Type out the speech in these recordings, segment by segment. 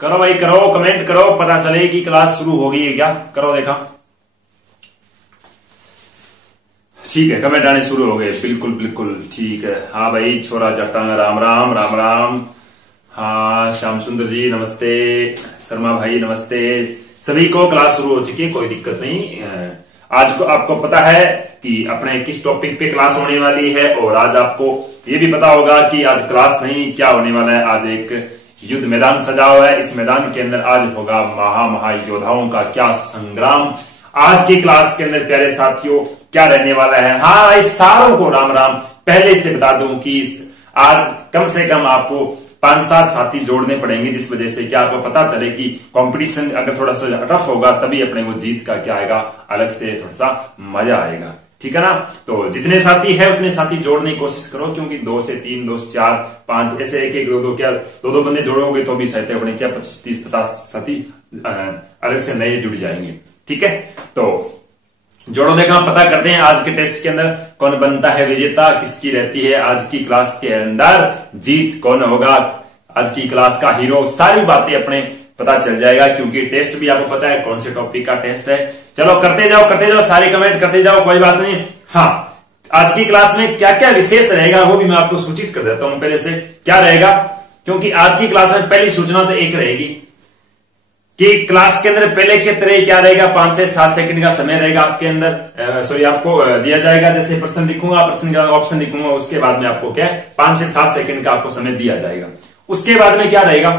करो भाई करो, कमेंट करो, पता चले कि क्लास शुरू हो गई है क्या। करो देखा, ठीक है, कमेंट आने शुरू हो गए। बिल्कुल बिल्कुल ठीक है। हाँ भाई छोरा जट्टा, राम राम राम राम। हाँ श्याम सुंदर जी नमस्ते, शर्मा भाई नमस्ते। सभी को क्लास शुरू हो चुकी है, कोई दिक्कत नहीं। आज को आपको पता है कि अपने किस टॉपिक पे क्लास होने वाली है, और आज आपको ये भी पता होगा कि आज क्लास नहीं क्या होने वाला है। आज एक युद्ध मैदान सजा हुआ है, इस मैदान के अंदर आज होगा महायोद्धाओं का क्या संग्राम। आज की क्लास के अंदर प्यारे साथियों क्या रहने वाला है। हाँ भाई सारों को राम राम। पहले से बता दूं कि आज कम से कम आपको 5-7 साथी जोड़ने पड़ेंगे, जिस वजह से क्या आपको पता चले कि कंपटीशन अगर थोड़ा सा टफ होगा तभी अपने को जीत का क्या आएगा, अलग से थोड़ा सा मजा आएगा। ठीक है ना। तो जितने साथी है उतने साथी जोड़ने की कोशिश करो, क्योंकि 2 से 3, 2 से 4, 5 ऐसे 1-1, 2-2 क्या 2-2 बंदे जोड़ोगे तो भी साथ अपने क्या 25, 30, 50 साथी अलग से नए जुड़ जाएंगे। ठीक है, तो जोड़ो देखा, पता करते हैं आज के टेस्ट के अंदर कौन बनता है विजेता, किसकी रहती है आज की क्लास के अंदर जीत, कौन होगा आज की क्लास का हीरो। सारी बातें अपने पता चल जाएगा, क्योंकि टेस्ट भी आपको पता है कौन से टॉपिक का टेस्ट है। चलो करते जाओ सारे कमेंट करते जाओ, कोई बात नहीं। हाँ, आज की क्लास में क्या क्या विशेष रहेगा वो भी मैं आपको सूचित कर देता हूं पहले से क्या रहेगा, क्योंकि आज की क्लास में पहली सूचना तो एक रहेगी कि क्लास के अंदर पहले के तरह क्या रहेगा, 5 से 7 सेकंड का समय रहेगा आपके अंदर, सॉरी आपको दिया जाएगा। जैसे प्रश्न लिखूंगा, प्रश्न का ऑप्शन लिखूंगा, उसके बाद में आपको क्या है 5 से 7 सेकंड का आपको समय दिया जाएगा। उसके बाद में क्या रहेगा,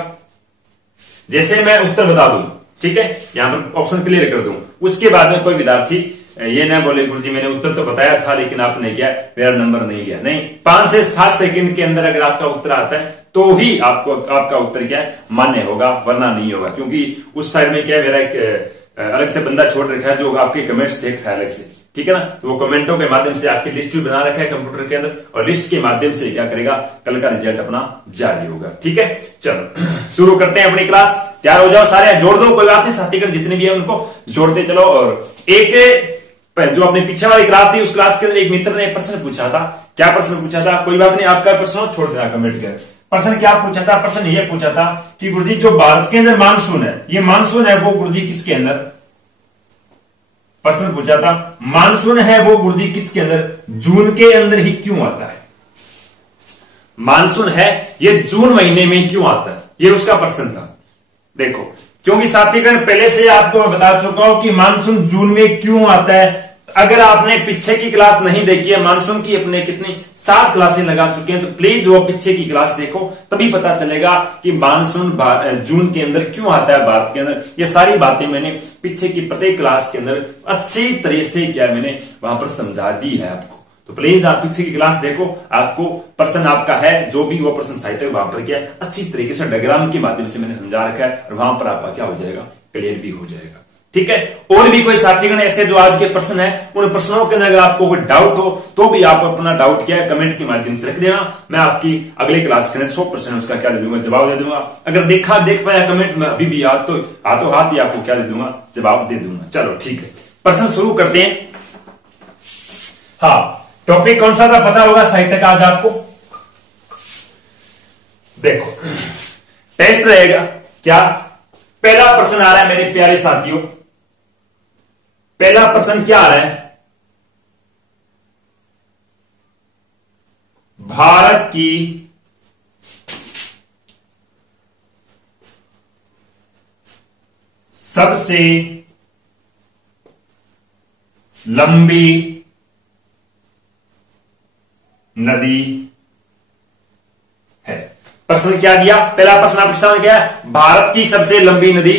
जैसे मैं उत्तर बता दूं, ठीक है, यहां पर ऑप्शन क्लियर कर दूं, उसके बाद में कोई विद्यार्थी ये ना बोले गुरुजी मैंने उत्तर तो बताया था लेकिन आपने क्या मेरा नंबर नहीं गया। नहीं, 5 से 7 सेकंड के अंदर अगर आपका उत्तर आता है तो ही आपका उत्तर क्या है मान्य होगा, वरना नहीं होगा। क्योंकि उस साइड में क्या है, मेरा एक अलग से बंदा छोड़ रखा है जो आपके कमेंट्स देख रहा है अलग से, ठीक है ना। तो वो कमेंटों के माध्यम से आपकी लिस्ट भी बना रखा है कंप्यूटर के अंदर, और लिस्ट के माध्यम से क्या करेगा, कल का रिजल्ट अपना जारी होगा। ठीक है, चलो शुरू करते हैं अपनी क्लास। तैयार हो जाओ सारे, जोड़ दो, कोई बात नहीं, साथीगण जितने भी है उनको जोड़ते चलो। और एक जो अपने पीछे वाली क्लास थी उस क्लास के अंदर एक मित्र ने एक प्रश्न पूछा था। क्या प्रश्न पूछा था, कोई बात नहीं, आपका प्रश्न छोड़ देना कमेंट कर। प्रश्न क्या पूछा था, प्रश्न ये पूछा था कि गुरुजी जो भारत के अंदर मानसून है, ये मानसून है वो गुरुजी किसके अंदर, प्रश्न पूछा था मानसून है वो गुरुजी किसके अंदर, जून के अंदर ही क्यों आता है। मानसून है ये जून महीने में क्यों आता है, ये उसका प्रश्न था। देखो, क्योंकि साथीगण पहले से आपको बता चुका हूं कि मानसून जून में क्यों आता है। अगर आपने पीछे की क्लास नहीं देखी है, मानसून की अपने कितनी 7 क्लासें लगा चुके हैं, तो प्लीज वो पीछे की क्लास देखो, तभी पता चलेगा कि मानसून जून के अंदर क्यों आता है भारत के अंदर। ये सारी बातें मैंने पीछे की प्रत्येक क्लास के अंदर अच्छी तरह से क्या मैंने वहां पर समझा दी है आपको। तो प्लीज आप पीछे की क्लास देखो, आपको प्रश्न आपका है जो भी वो प्रश्न साहित्य वहां पर क्या अच्छी तरीके से डायग्राम के माध्यम से मैंने समझा रखा है, और वहां पर आपका क्या हो जाएगा, क्लियर भी हो जाएगा। ठीक है, और भी कोई साथीगण ऐसे जो आज के प्रश्न है, उन प्रश्नों के अंदर अगर आपको कोई डाउट हो तो भी आप अपना डाउट क्या है कमेंट के माध्यम से रख देना। मैं आपकी अगले क्लास के अंदर 100% उसका क्या दे दूंगा, जवाब दे दूंगा। अगर देख पाया कमेंट में अभी भी हाथों हाथ ही आपको क्या दे दूंगा, जवाब दे दूंगा। चलो ठीक है, प्रश्न शुरू करते हैं। हाँ, टॉपिक कौन सा था पता होगा साहित्य का आज आपको। देखो टेस्ट रहेगा क्या, पहला प्रश्न आ रहा है मेरे प्यारे साथियों, पहला प्रश्न क्या आ रहा है, भारत की सबसे लंबी नदी है। प्रश्न क्या दिया, पहला प्रश्न आपके सामने क्या है, भारत की सबसे लंबी नदी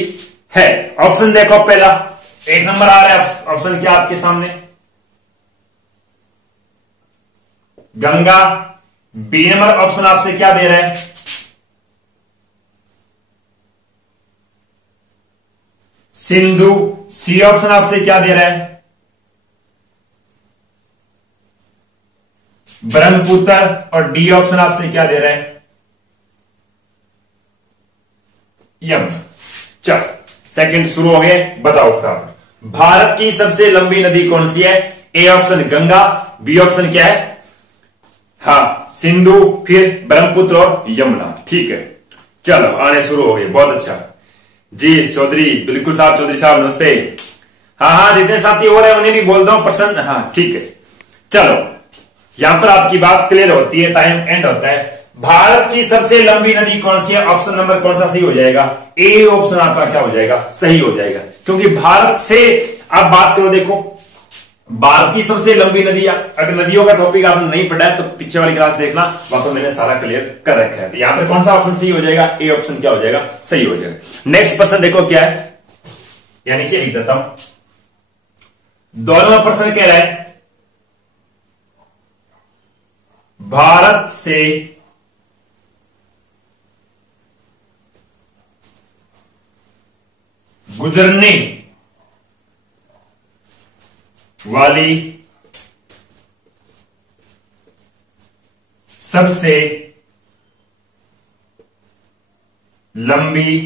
है। ऑप्शन देखो, पहला 1 नंबर आ रहा है ऑप्शन क्या आपके सामने, गंगा। बी नंबर ऑप्शन आपसे क्या दे रहा है, सिंधु। सी ऑप्शन आपसे क्या दे रहा है, ब्रह्मपुत्र। और डी ऑप्शन आपसे क्या दे रहा है, यमुना। चलो सेकंड शुरू हो गए, बताओ फटाफट भारत की सबसे लंबी नदी कौन सी है। A option Ganga, B option क्या है, हाँ सिंधु, फिर ब्रह्मपुत्र और यमुना। ठीक है, चलो आने शुरू हो गए, बहुत अच्छा। जी चौधरी, बिल्कुल साहब, चौधरी साहब नमस्ते। हाँ हाँ, जितने साथी हो रहे हैं उन्हें भी बोलता हूं प्रसन्न। हाँ ठीक है, चलो यहां पर आपकी बात क्लियर होती है, टाइम एंड होता है। भारत की सबसे लंबी नदी कौन सी है? ऑप्शन नंबर कौन सा सही हो जाएगा? ए ऑप्शन आपका क्या हो जाएगा? सही हो जाएगा, क्योंकि भारत से आप बात करो, देखो भारत की सबसे लंबी नदी, अगर नदियों का टॉपिक आपने नहीं पढ़ा है तो पीछे वाली क्लास देखना, वहां पर मैंने सारा क्लियर कर रखा है। तो यहां पर कौन सा ऑप्शन सही हो जाएगा? ए ऑप्शन क्या हो जाएगा? सही हो जाएगा। नेक्स्ट प्रश्न देखो क्या है, या नीचे लिख देता हूं। दोनों प्रश्न कह रहा है भारत से गुजरने वाली सबसे लंबी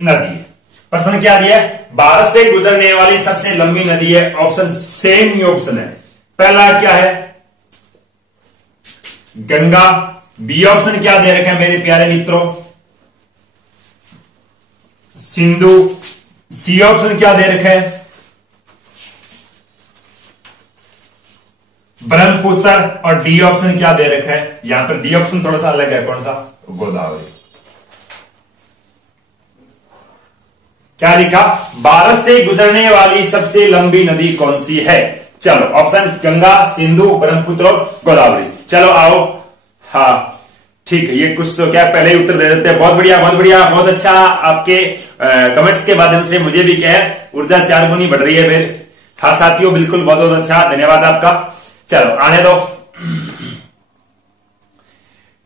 नदी। प्रश्न क्या दिया है? भारत से गुजरने वाली सबसे लंबी नदी है। ऑप्शन सेम ही ऑप्शन है। पहला क्या है? गंगा। बी ऑप्शन क्या दे रखे हैं मेरे प्यारे मित्रों? सिंधु। सी ऑप्शन क्या दे रखा है? ब्रह्मपुत्र। और डी ऑप्शन क्या दे रखा है? यहां पर डी ऑप्शन थोड़ा सा अलग है, कौन सा? गोदावरी। क्या लिखा? भारत से गुजरने वाली सबसे लंबी नदी कौन सी है? चलो ऑप्शन गंगा, सिंधु, ब्रह्मपुत्र और गोदावरी। चलो आओ। हाँ ठीक है, ये कुछ तो क्या पहले ही उत्तर दे देते हैं। बहुत बढ़िया, बहुत बढ़िया, बहुत अच्छा। आपके कमेंट्स के माध्यम से मुझे भी क्या है, ऊर्जा 4 गुनी बढ़ रही है फिर। हाँ साथियों, बिल्कुल, बहुत बहुत अच्छा, धन्यवाद आपका। चलो आने दो।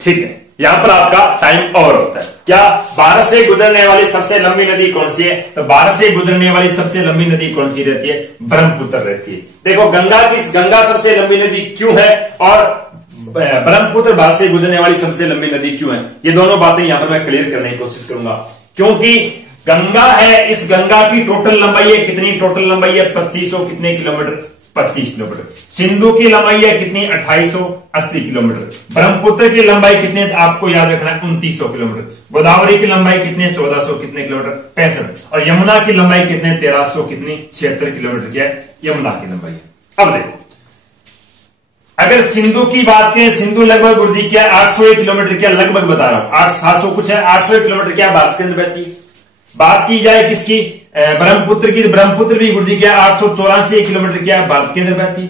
ठीक है, यहां पर आपका टाइम ओवर होता है। क्या? भारत से गुजरने वाली सबसे लंबी नदी कौन सी है? तो भारत से गुजरने वाली सबसे लंबी नदी कौन सी रहती है? ब्रह्मपुत्र रहती है। देखो गंगा सबसे लंबी नदी क्यों है और ब्रह्मपुत्र भारत से गुजरने वाली सबसे लंबी नदी क्यों है, ये दोनों बातें यहां पर मैं क्लियर करने की कोशिश करूंगा। क्योंकि गंगा है, इस गंगा की टोटल लंबाई है कितनी? टोटल लंबाई है 2500 कितने किलोमीटर? 25 किलोमीटर। सिंधु की लंबाई है कितनी? 2880 किलोमीटर। ब्रह्मपुत्र की लंबाई कितनी? आपको याद रखना है 2900 किलोमीटर। गोदावरी की लंबाई कितनी? 1400 कितने किलोमीटर? 65। और यमुना की लंबाई कितने? 1300 कितनी? 76 किलोमीटर की है यमुना की लंबाई। अब देखो, अगर सिंधु की बात करें, सिंधु लगभग गुरुजी क्या 801 किलोमीटर क्या, लगभग बता रहा हूं, 700 कुछ है, 801 किलोमीटर क्या भारत के अंदर बहती है। बात की जाए किसकी? ब्रह्मपुत्र की, ब्रह्मपुत्र भी गुरुजी क्या 884 किलोमीटर क्या भारत के अंदर बहती है।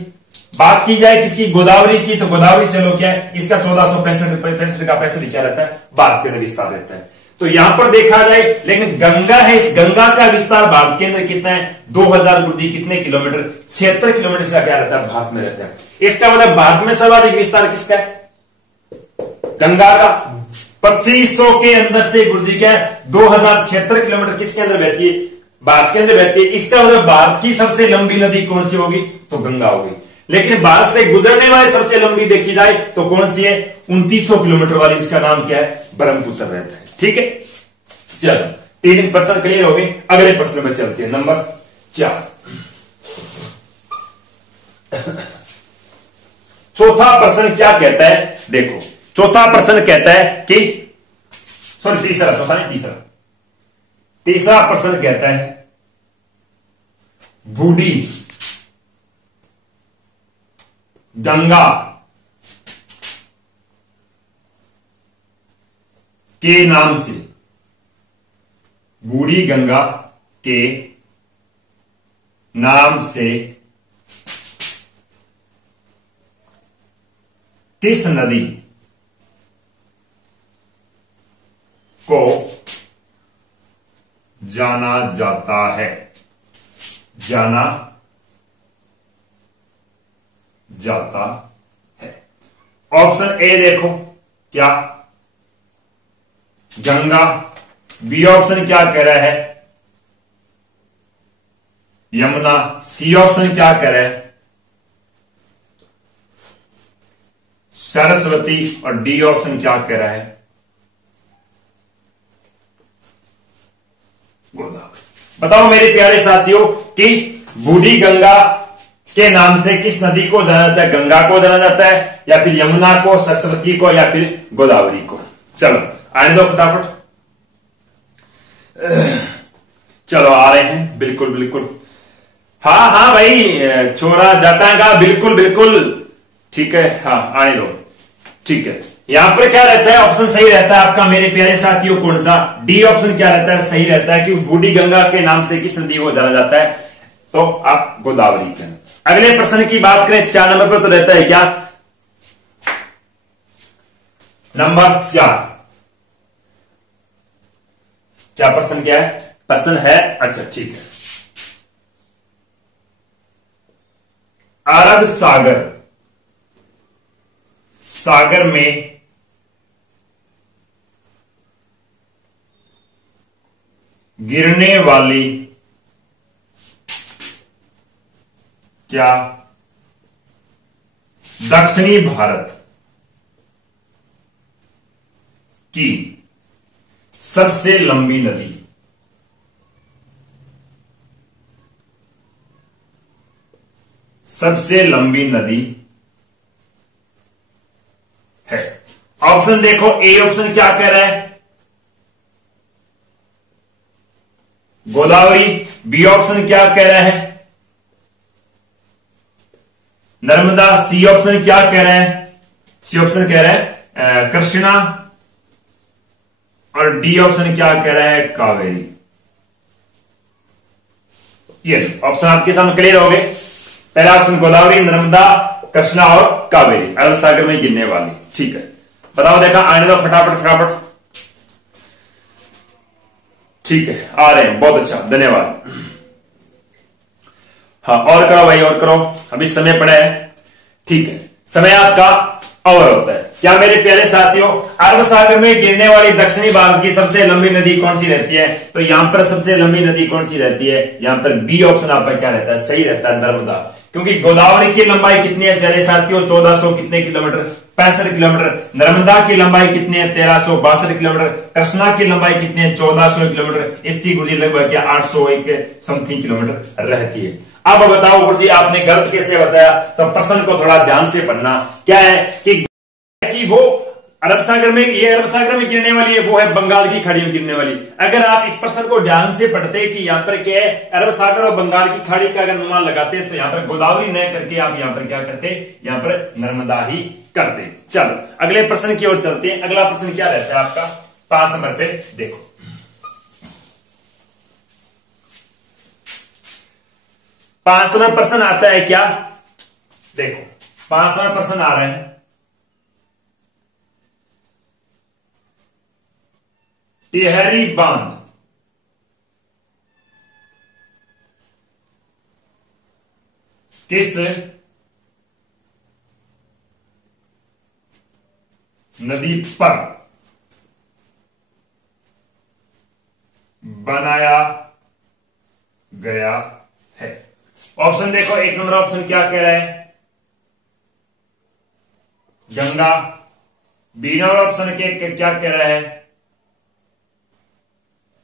बात की जाए किसकी? गोदावरी की, तो गोदावरी चलो क्या है, इसका 1465 का 65 क्या रहता है? भारत के अंदर विस्तार रहता है। तो यहां पर देखा जाए, लेकिन गंगा है, इस गंगा का विस्तार भारत के अंदर कितना है? 2000 गुरुजी कितने किलोमीटर? 76 किलोमीटर से क्या रहता है? भारत में रहता है। इसका मतलब भारत में सर्वाधिक विस्तार किसका है? गंगा का। 2500 के अंदर से गुरुजी क्या है 2076 किलोमीटर किसके अंदर बहती है? भारत के अंदर बहती है। इसका मतलब भारत की सबसे लंबी नदी कौन सी होगी? तो गंगा होगी। लेकिन भारत से गुजरने वाली सबसे लंबी देखी जाए तो कौन सी है? 2900 किलोमीटर वाली, इसका नाम क्या है? ब्रह्मपुत्र रहता है। ठीक है, चलो 3 प्रश्न क्लियर हो गए। अगले प्रश्न में चलते हैं, नंबर 4। चौथा प्रश्न क्या कहता है? देखो, चौथा प्रश्न कहता है कि सॉरी तीसरा, चौथा नहीं तीसरा, तीसरा प्रश्न कहता है बूढ़ी गंगा के नाम से, बूढ़ी गंगा के नाम से किस नदी को जाना जाता है? जाना जाता है। ऑप्शन ए देखो क्या? गंगा। बी ऑप्शन क्या कह रहा है? यमुना। सी ऑप्शन क्या कह रहा है? सरस्वती। और डी ऑप्शन क्या कह रहा है? गोदावरी। बताओ मेरे प्यारे साथियों कि बूढ़ी गंगा के नाम से किस नदी को जाना जाता है? गंगा को जाना जाता है, या फिर यमुना को, सरस्वती को, या फिर गोदावरी को? चलो आने दो फटाफट। चलो आ रहे हैं, बिल्कुल बिल्कुल। हाँ हाँ भाई, छोरा जाटांगा, बिल्कुल बिल्कुल ठीक है। हाँ आने दो, ठीक है। यहां पर क्या रहता है, ऑप्शन सही रहता है आपका मेरे प्यारे साथियों, कौन सा? डी ऑप्शन क्या रहता है, सही रहता है कि बूढ़ी गंगा के नाम से किस नदी को जाना जाता है? तो आप गोदावरी के। अगले प्रश्न की बात करें 4 नंबर पर, तो रहता है क्या? नंबर 4। क्या प्रश्न क्या है? प्रश्न है, अच्छा ठीक है, अरब सागर, सागर में गिरने वाली क्या दक्षिणी भारत की सबसे लंबी नदी? सबसे लंबी नदी है। ऑप्शन देखो, ए ऑप्शन क्या कह रहा है? गोदावरी। बी ऑप्शन क्या कह रहा है? नर्मदा। सी ऑप्शन क्या कह रहा है? सी ऑप्शन कह रहा है कृष्णा। और डी ऑप्शन क्या कह रहा है? कावेरी। यस, ऑप्शन आपके सामने क्लियर हो गए। पहला ऑप्शन गोदावरी, नर्मदा, कृष्णा और कावेरी, अरब सागर में गिरने वाली। ठीक है, बताओ, देखा, आने दो फटाफट फटाफट। ठीक है, आ रहे हैं, बहुत अच्छा, धन्यवाद। हाँ, और करो भाई, और करो, अभी समय पड़ा है। ठीक है, समय आपका ओवर होता है। क्या मेरे प्यारे साथियों, अरब सागर में गिरने वाली दक्षिणी भारत की सबसे लंबी नदी कौन सी रहती है? तो यहां पर सबसे लंबी नदी कौन सी रहती है? यहां पर बी ऑप्शन आपका क्या रहता है? सही रहता है, नर्मदा। क्योंकि गोदावरी की लंबाई कितनी है प्यारे साथियों? 1400 कितने किलोमीटर? 65 किलोमीटर। नर्मदा की लंबाई कितनी है? 1362 किलोमीटर। कृष्णा की लंबाई कितनी है? 1400 किलोमीटर। इसकी गुरुजी लगभग 801 समथिंग किलोमीटर रहती है। अब बताओ गुरुजी, आपने गलत कैसे बताया? तो प्रश्न को थोड़ा ध्यान से पढ़ना। क्या है कि वो अरब सागर में, ये अरब सागर में गिरने वाली है, वो है बंगाल की खाड़ी में गिरने वाली। अगर आप इस प्रश्न को ध्यान से पढ़ते कि यहाँ पर क्या है, अरब सागर और बंगाल की खाड़ी का अगर अनुमान लगाते तो यहाँ पर गोदावरी न करके आप यहाँ पर क्या करते? यहाँ पर नर्मदा ही करते। चलो अगले प्रश्न की ओर चलते हैं। अगला प्रश्न क्या रहता है आपका 5 नंबर पे? देखो, 5 नंबर प्रश्न आता है क्या? देखो, 5 नंबर प्रश्न आ रहे हैं, टिहरी बांध किस नदी पर बनाया गया है? ऑप्शन देखो, 1 नंबर ऑप्शन क्या कह रहा है? गंगा। बी नंबर ऑप्शन के क्या कह रहा है?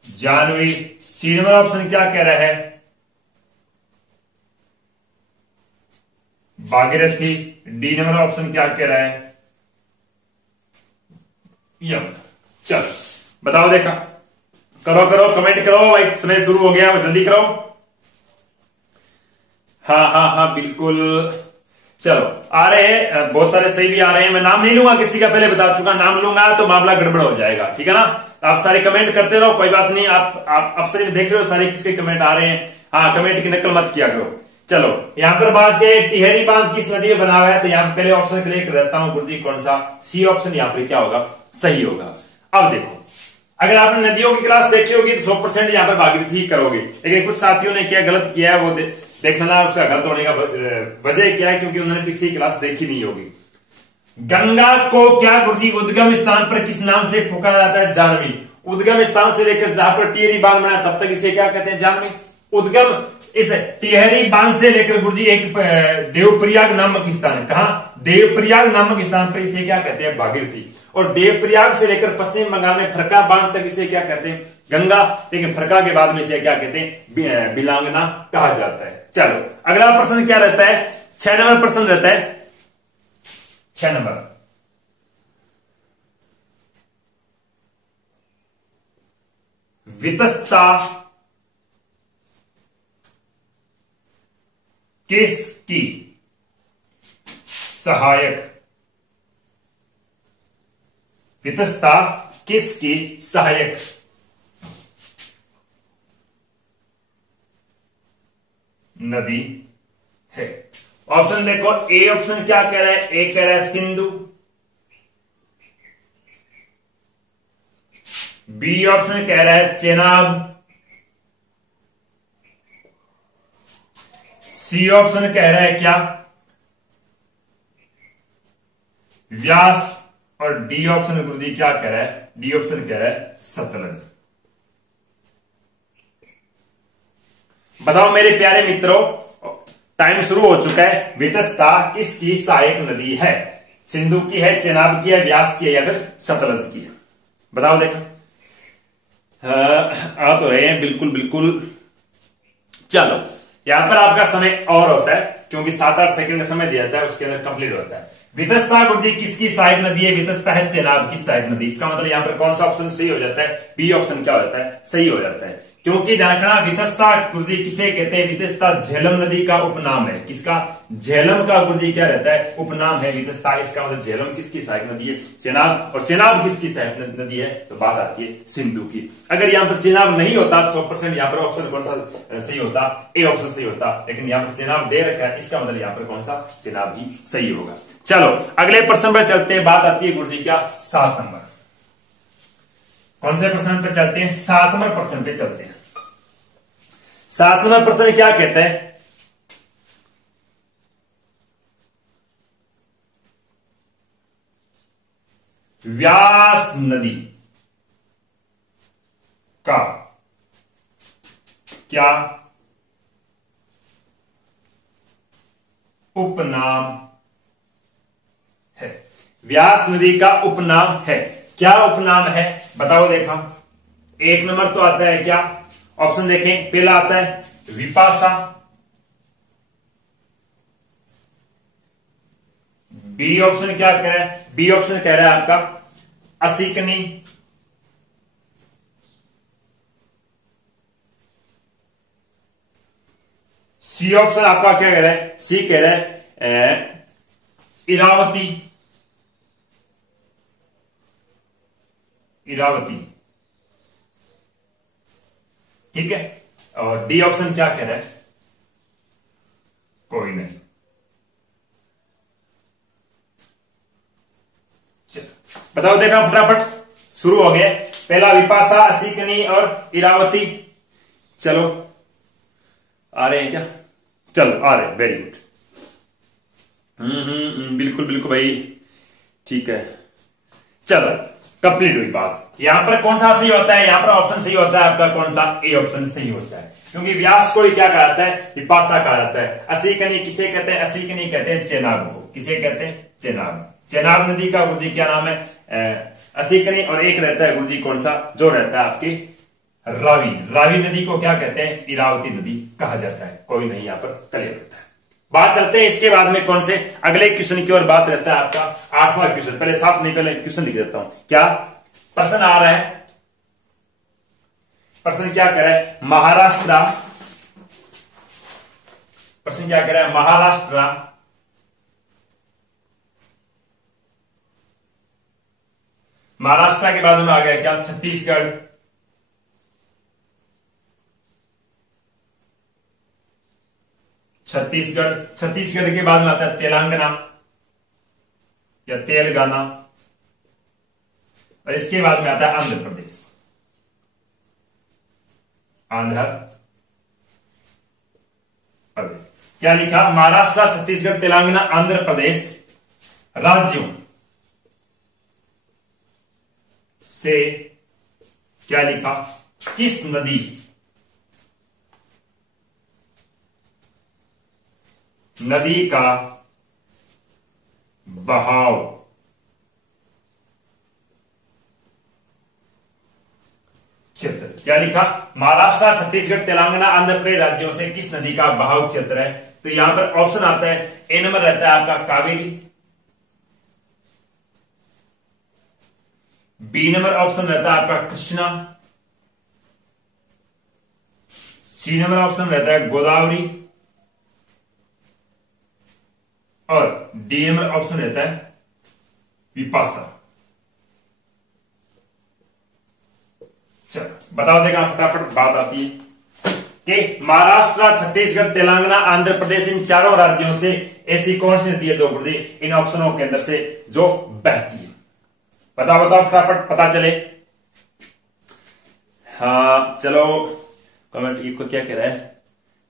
जानवी। सी नंबर ऑप्शन क्या कह रहा है? भागीरथी। डी नंबर ऑप्शन क्या कह रहा है? यमुना। चलो बताओ, देखा, करो करो, कमेंट करो भाई, समय शुरू हो गया, जल्दी करो। हाँ हाँ हाँ बिल्कुल। चलो आ रहे हैं, बहुत सारे सही भी आ रहे हैं। मैं नाम नहीं लूंगा किसी का, पहले बता चुका, नाम लूंगा तो मामला गड़बड़ हो जाएगा, ठीक है ना? आप सारे कमेंट करते रहो, कोई बात नहीं। आप अक्सर भी देख रहे हो सारे किसके कमेंट आ रहे हैं। हाँ, कमेंट की नकल मत किया करो। चलो यहां पर बात है, टिहरी बांध किस नदी में बना हुआ है? तो यहां पहले ऑप्शन क्लियर कर देता हूं गुरुजी, कौन सा? सी ऑप्शन यहां पर क्या होगा? सही होगा। अब देखो, अगर आपने नदियों की क्लास देखी होगी तो 100% यहां पर भागीरथी ही करोगे। लेकिन कुछ साथियों ने क्या गलत किया है, वो देखना उसका गलत होने का वजह क्या है, क्योंकि उन्होंने पीछे क्लास देखी नहीं होगी। गंगा को क्या गुरुजी उद्गम स्थान पर किस नाम से पुकारा जाता है? जानवी। उद्गम स्थान से लेकर जहां पर टिहरी बांध बना तब तक इसे क्या कहते हैं? जानवी। उद्गम इस टिहरी बांध से लेकर गुरुजी एक देवप्रयाग नामक स्थान है। कहां? देवप्रयाग नामक स्थान पर इसे क्या कहते हैं? भागीरथी। और देवप्रयाग से लेकर पश्चिम बंगाल में फरक्का बांध तक इसे क्या कहते हैं? गंगा। लेकिन फरक्का के बाद में इसे क्या कहते हैं? बिलांगना कहा जाता है। चलो अगला प्रश्न क्या रहता है? 6 नंबर प्रश्न रहता है, 6 नंबर। वितस्ता किसकी सहायक, वितस्ता किसकी सहायक नदी है। ऑप्शन देखो, ए ऑप्शन क्या कह रहा है, ए कह रहा है सिंधु, बी ऑप्शन कह रहा है चेनाब, सी ऑप्शन कह रहा है क्या व्यास, और डी ऑप्शन गुरुजी क्या कह रहा है, डी ऑप्शन कह रहा है सतलज। बताओ मेरे प्यारे मित्रों, टाइम शुरू हो चुका है। वितस्ता किसकी सहायक नदी है, सिंधु की है, चेनाब की है, व्यास की है, या फिर सतलज की है। बताओ देखा, आ तो रहे हैं, बिल्कुल बिल्कुल। चलो यहां पर आपका समय और होता है, क्योंकि 7-8 सेकंड का समय दिया जाता है, उसके अंदर कंप्लीट होता है। वितस्ता गुरुजी किसकी सहायक नदी है, वितस्ता है चेनाब की सहायक नदी। इसका मतलब यहां पर कौन सा ऑप्शन सही हो जाता है, बी ऑप्शन क्या हो जाता है, सही हो जाता है। क्योंकि ध्यान रखना, वितस्ता गुरुजी किसे कहते हैं, वितस्ता झेलम नदी का उपनाम है। किसका, झेलम का गुरुजी क्या रहता है, उपनाम है वितस्ता। इसका मतलब झेलम किसकी सहायक नदी है, चेनाब, और चेनाब किसकी सहायक नदी है, तो बात आती है सिंधु की। अगर यहां पर चेनाब नहीं होता तो 100% यहां पर ऑप्शन कौन सा सही होता, ए ऑप्शन सही होता, लेकिन यहां पर चेनाब दे रखा है, इसका मतलब यहां पर कौन सा, चेनाब ही सही होगा। चलो अगले प्रश्न पर चलते हैं। बात आती है गुरुजी क्या, 7 नंबर। कौन से प्रश्न पे चलते हैं, 7 नंबर प्रश्न पे चलते हैं। 7 नंबर प्रश्न क्या कहता है, व्यास नदी का क्या उपनाम है, व्यास नदी का उपनाम है, क्या उपनाम है बताओ। देखा, 1 नंबर तो आता है क्या, ऑप्शन देखें, पहला आता है विपाशा, बी ऑप्शन क्या कह रहा है, बी ऑप्शन कह रहा है आपका असिकनी, सी ऑप्शन आपका क्या कह रहा है, सी कह रहा है इरावती, इरावती, ठीक है। और डी ऑप्शन क्या कह रहा है, कोई नहीं। चलो बताओ, देखा फटाफट शुरू हो गया। पहला विपाशा, असिकनी और इरावती। चलो आ रहे हैं क्या, चलो आ रहे हैं, वेरी गुड। बिल्कुल बिल्कुल भाई, ठीक है। चलो कंप्लीट हुई बात। यहां पर कौन सा सही होता है, यहां पर ऑप्शन सही होता है आपका कौन सा, ए ऑप्शन सही होता है। क्योंकि व्यास को ही क्या कहा जाता है, विपाशा कहा जाता है। असिकनी किसे कहते हैं, असिकनी कहते हैं चेनाब को। किसे कहते हैं, चेनाब। चेनाब नदी का गुरुजी क्या नाम है, असिकनी। और एक रहता है गुरुजी कौन सा, जो रहता है आपकी रावी। रावी नदी को क्या कहते हैं, इरावती नदी कहा जाता है। कोई नहीं, यहां पर क्लियर रहता है। बात चलते हैं इसके बाद में कौन से अगले क्वेश्चन की ओर। बात रहता है आपका 8वां क्वेश्चन। पहले साफ नहीं, पहले क्वेश्चन लिख देता हूं। क्या प्रश्न आ रहा है, प्रश्न क्या कह रहा है, महाराष्ट्र, प्रश्न क्या कह रहा है, महाराष्ट्र महाराष्ट्र के बाद में आ गया क्या, छत्तीसगढ़, छत्तीसगढ़, छत्तीसगढ़ के बाद में आता है तेलंगाना या तेलंगाना, और इसके बाद में आता है आंध्र प्रदेश, आंध्र प्रदेश। क्या लिखा, महाराष्ट्र, छत्तीसगढ़, तेलंगाना, आंध्र प्रदेश राज्यों से क्या लिखा, किस नदी का बहाव क्षेत्र, क्या लिखा, महाराष्ट्र, छत्तीसगढ़, तेलंगाना, आंध्र प्रदेश राज्यों से किस नदी का बहाव क्षेत्र है। तो यहां पर ऑप्शन आता है, ए नंबर रहता है आपका कावेरी, बी नंबर ऑप्शन रहता है आपका कृष्णा, सी नंबर ऑप्शन रहता है गोदावरी और डी नंबर ऑप्शन रहता है विपाशा। चलो बताओ, देखा फटाफट बात आती है कि महाराष्ट्र, छत्तीसगढ़, तेलंगाना, आंध्र प्रदेश, इन चारों राज्यों से ऐसी कौन सी नदी है जो गुरुजी इन ऑप्शनों के अंदर से जो बहती है? बताओ बताओ फटाफट पता चले। हाँ चलो, कमेंट को क्या कह रहा है?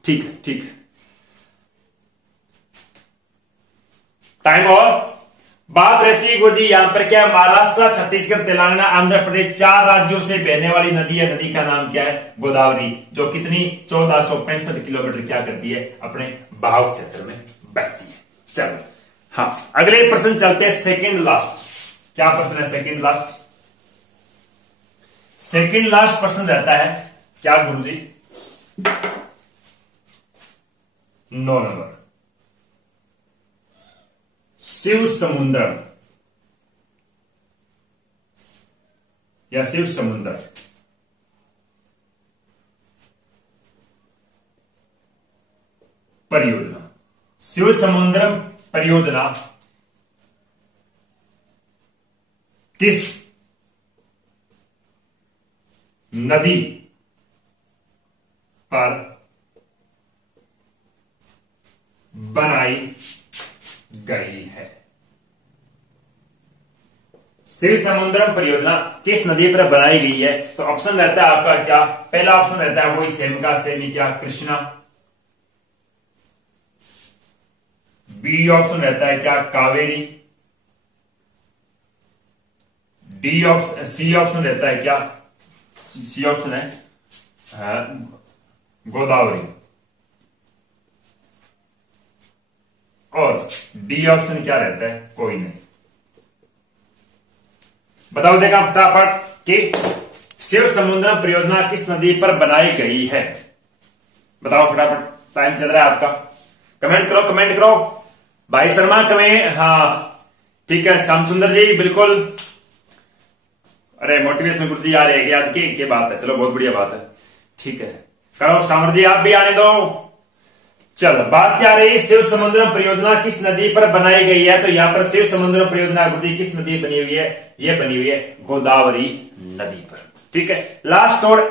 ठीक है ठीक है, टाइम और बात रहती है गुरुजी यहां पर क्या, महाराष्ट्र, छत्तीसगढ़, तेलंगाना, आंध्र प्रदेश, 4 राज्यों से बहने वाली नदी है। नदी का नाम क्या है? गोदावरी, जो कितनी 1465 किलोमीटर क्या करती है? अपने बहाव क्षेत्र में बहती है। चलो हाँ, अगले प्रश्न चलते हैं, सेकंड लास्ट। क्या प्रश्न है सेकंड लास्ट? सेकंड लास्ट प्रश्न रहता है क्या गुरुजी? 9 नंबर, शिव समुद्रम या शिव समुद्र परियोजना। शिव समुद्रम परियोजना किस नदी पर बनाई गई है? शिव समुद्रम परियोजना किस नदी पर बनाई गई है? तो ऑप्शन रहता है आपका क्या? पहला ऑप्शन रहता है वही सेम का सेमी, क्या कृष्णा। बी ऑप्शन रहता है क्या? Kaveri. D option, C option रहता है क्या? सी ऑप्शन है गोदावरी और डी ऑप्शन क्या रहता है? कोई नहीं। बताओ देखा फटाफट कि शिव समुद्रम परियोजना किस नदी पर बनाई गई है? बताओ फटाफट, टाइम चल रहा है आपका। कमेंट करो कमेंट करो भाई शर्मा, कमेंट। हाँ ठीक है, श्याम सुंदर जी बिल्कुल। अरे मोटिवेशन गुरुजी आ रहे हैं आज की बात है, चलो बहुत बढ़िया बात है। ठीक है, करो सामर जी, आप भी आने दो। चलो बात क्या रही? शिव समुद्रम परियोजना किस नदी पर बनाई गई है? तो यहां पर शिव समुद्रम परियोजना गुरुजी किस नदी बनी हुई है? यह बनी हुई है गोदावरी नदी पर। ठीक है, लास्ट और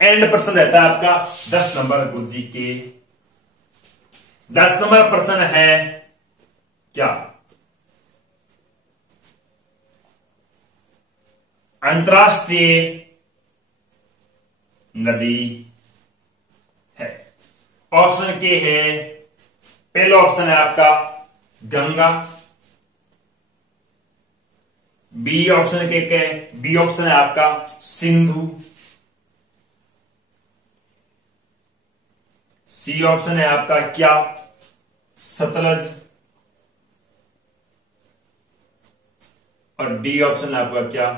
एंड प्रश्न रहता है आपका 10 नंबर गुरुजी के। 10 नंबर प्रश्न है क्या? अंतरराष्ट्रीय नदी है। ऑप्शन के है, पहला ऑप्शन है आपका गंगा, बी ऑप्शन के बी ऑप्शन है आपका सिंधु, सी ऑप्शन है आपका क्या? सतलज, और डी ऑप्शन है आपका क्या?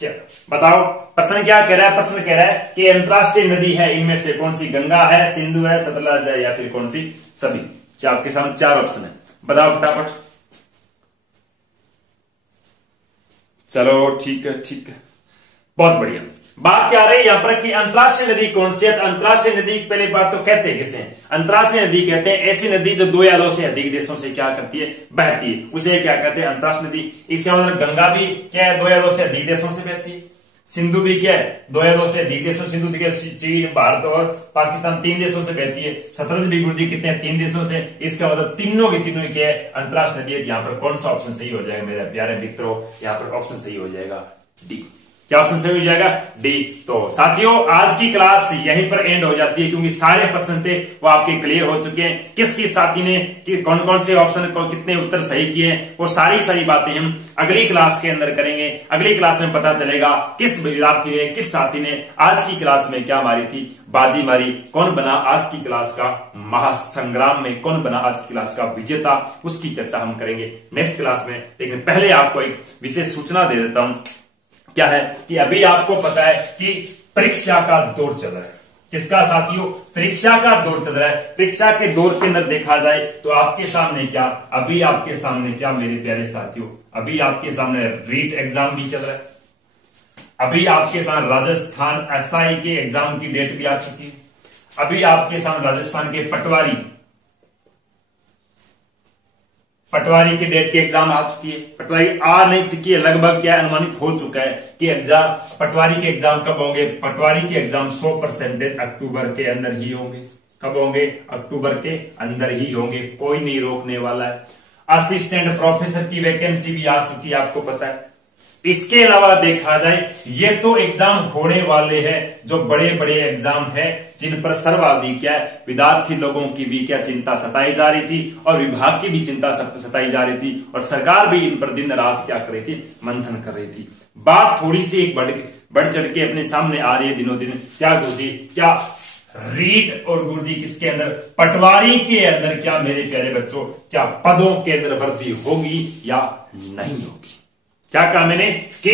चलो बताओ प्रश्न क्या कह रहा है? प्रश्न कह रहा है कि अंतरराष्ट्रीय नदी है इनमें से कौन सी? गंगा है, सिंधु है, सतलज है, या फिर कौन सी? सभी। आपके सामने 4 ऑप्शन है, बताओ फटाफट। चलो ठीक है ठीक है, बहुत बढ़िया। बात क्या रही है यहां पर कि अंतरराष्ट्रीय नदी कौन सी है? तो अंतरराष्ट्रीय नदी पहले बात तो कहते हैं किसे? अंतरराष्ट्रीय नदी कहते हैं ऐसी नदी जो 2 या 2 से अधिक देशों से क्या करती है? बहती है, उसे क्या कहते हैं? अंतरराष्ट्रीय नदी। इसका मतलब गंगा भी क्या है? 2 या 2 से अधिक देशों से बहती है। सिंधु भी क्या है? 2 या 2 से अधिक देशों, सिंधु चीन, भारत और पाकिस्तान 3 देशों से बहती है। सतलज भी गुरुजी कितने हैं? 3 देशों से। इसका मतलब तीनों की तीनों क्या है? अंतरराष्ट्रीय नदी है। यहाँ पर कौन सा ऑप्शन सही हो जाएगा मेरे प्यारे मित्रों? यहाँ पर ऑप्शन सही हो जाएगा डी। क्या ऑप्शन सही हो जाएगा? डी। तो साथियों आज की क्लास यहीं पर एंड हो जाती है, क्योंकि सारे प्रश्न थे वो आपके क्लियर हो चुके हैं। किस किस साथी ने कौन कौन से ऑप्शन को कितने उत्तर सही किए हैं, वो सारी बातें हम अगली क्लास के अंदर करेंगे। अगली क्लास में पता चलेगा किस विद्यार्थी ने, किस साथी ने आज की क्लास में क्या मारी थी, बाजी मारी, कौन बना आज की क्लास का महासंग्राम में, कौन बना आज की क्लास का विजेता, उसकी चर्चा हम करेंगे नेक्स्ट क्लास में। लेकिन पहले आपको एक विशेष सूचना दे देता हूं। क्या है कि अभी आपको पता है कि परीक्षा का दौर चल रहा है। किसका साथियों? परीक्षा का दौर चल रहा है। परीक्षा के दौर के अंदर देखा जाए तो आपके सामने क्या, अभी आपके सामने क्या मेरे प्यारे साथियों, अभी आपके सामने रीट एग्जाम भी चल रहा है। अभी आपके साथ राजस्थान एसआई के एग्जाम की डेट भी आ चुकी है। अभी आपके साथ राजस्थान के पटवारी के डेट के एग्जाम आ चुकी है। पटवारी आ नहीं चुकी है, लगभग क्या अनुमानित हो चुका है कि एग्जाम पटवारी के एग्जाम कब होंगे। पटवारी के एग्जाम 100% अक्टूबर के अंदर ही होंगे। कब होंगे? अक्टूबर के अंदर ही होंगे, कोई नहीं रोकने वाला है। असिस्टेंट प्रोफेसर की वैकेंसी भी आ चुकी है, आपको पता है। इसके अलावा देखा जाए ये तो एग्जाम होने वाले हैं, जो बड़े बड़े एग्जाम है जिन पर सर्वाधिक क्या विद्यार्थी लोगों की भी क्या चिंता सताई जा रही थी और विभाग की भी चिंता सताई जा रही थी और सरकार भी इन पर दिन रात क्या कर रही थी, मंथन कर रही थी। बात थोड़ी सी एक बढ़ चढ़ के अपने सामने आ रही है दिनों दिन। क्या गुरुजी, क्या रीट और गुरुजी किसके अंदर? पटवारी के अंदर क्या मेरे प्यारे बच्चों, क्या पदों के अंदर भर्ती होगी या नहीं होगी? क्या कहा मैंने कि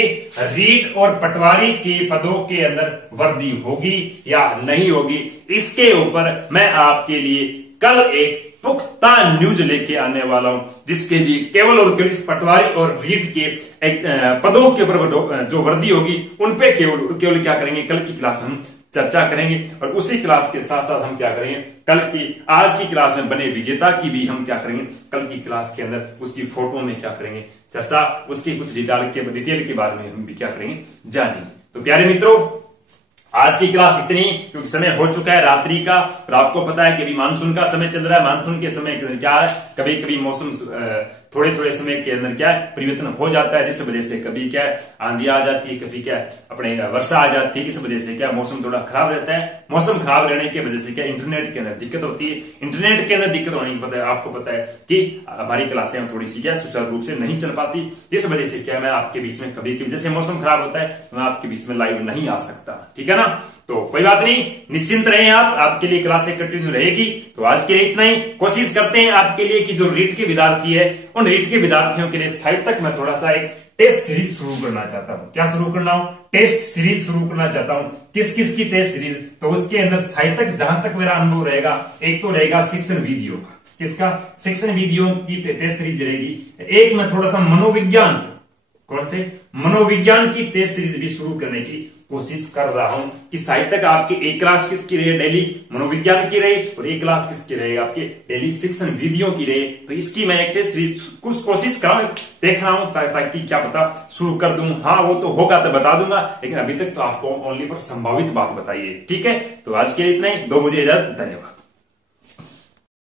रीट और पटवारी के पदों के अंदर वर्दी होगी या नहीं होगी, इसके ऊपर मैं आपके लिए कल एक पुख्ता न्यूज लेके आने वाला हूं, जिसके लिए केवल और केवल इस पटवारी और रीट के पदों के ऊपर जो वर्दी होगी उन पे केवल क्या करेंगे, कल की क्लास हम चर्चा करेंगे। और उसी क्लास के साथ साथ हम क्या करेंगे, कल की आज की क्लास में बने विजेता की भी हम क्या करेंगे, कल की क्लास के अंदर उसकी फोटो में क्या करेंगे, चर्चा, उसकी कुछ डिटेल के बारे में हम भी क्या करेंगे, जानेंगे। तो प्यारे मित्रों, आज की क्लास इतनी, क्योंकि समय हो चुका है रात्रि का और आपको पता है कि अभी मानसून का समय चल रहा है। मानसून के समय के अंदर क्या है, कभी कभी मौसम थोड़े थोड़े समय के अंदर क्या है परिवर्तन हो जाता है, जिस वजह से कभी क्या है आंधी आ जाती है, कभी क्या अपने वर्षा आ जाती है। इस वजह से क्या मौसम थोड़ा खराब रहता है। मौसम खराब रहने की वजह से क्या इंटरनेट के अंदर दिक्कत होती है। इंटरनेट के अंदर दिक्कत होने की पता है, आपको पता है कि हमारी क्लासें थोड़ी सी क्या सुचारू रूप से नहीं चल पाती, जिस वजह से क्या मैं आपके बीच में कभी कभी जैसे मौसम खराब होता है तो मैं आपके बीच में लाइव नहीं आ सकता, ठीक है ना। तो कोई बात नहीं, निश्चिंत रहें आप, आपके लिए क्लासें कंटिन्यू रहेगी। तो आज के लिए इतना ही। कोशिश करते हैं आपके लिए कि जो रीट के विद्यार्थी है उन रीट के विद्यार्थियों के लिए साहित्यक मैं थोड़ा सा एक टेस्ट सीरीज शुरू करना चाहता हूं। क्या शुरू करना हूं? टेस्ट सीरीज शुरू करना चाहता हूं। किस किस की टेस्ट सीरीज? तो उसके अंदर साहित्यक जहां तक मेरा अनुभव रहेगा, एक तो रहेगा शिक्षण वीडियो का। किसका? शिक्षण वीडियो की टेस्ट सीरीज रहेगी। एक मैं थोड़ा सा मनोविज्ञान, कौन से? मनोविज्ञान की टेस्ट सीरीज भी शुरू करने की कोशिश कर रहा हूं कि साहित्यक आपकी एक क्लास किसकी रहे, डेली मनोविज्ञान की रहे, और एक क्लास किसकी रहे, आपके डेली शिक्षण वीडियो की रहे। तो इसकी मैं एक टेस्ट सीरीज कुछ कोशिश देख रहा हूं, ताकि क्या पता शुरू कर दूं। हाँ, वो तो होगा तो बता दूंगा, लेकिन अभी तक तो आपको ओनली पर संभावित बात बताइए, ठीक है। तो आज के लिए इतना ही, दो मुझे इजाजत, धन्यवाद।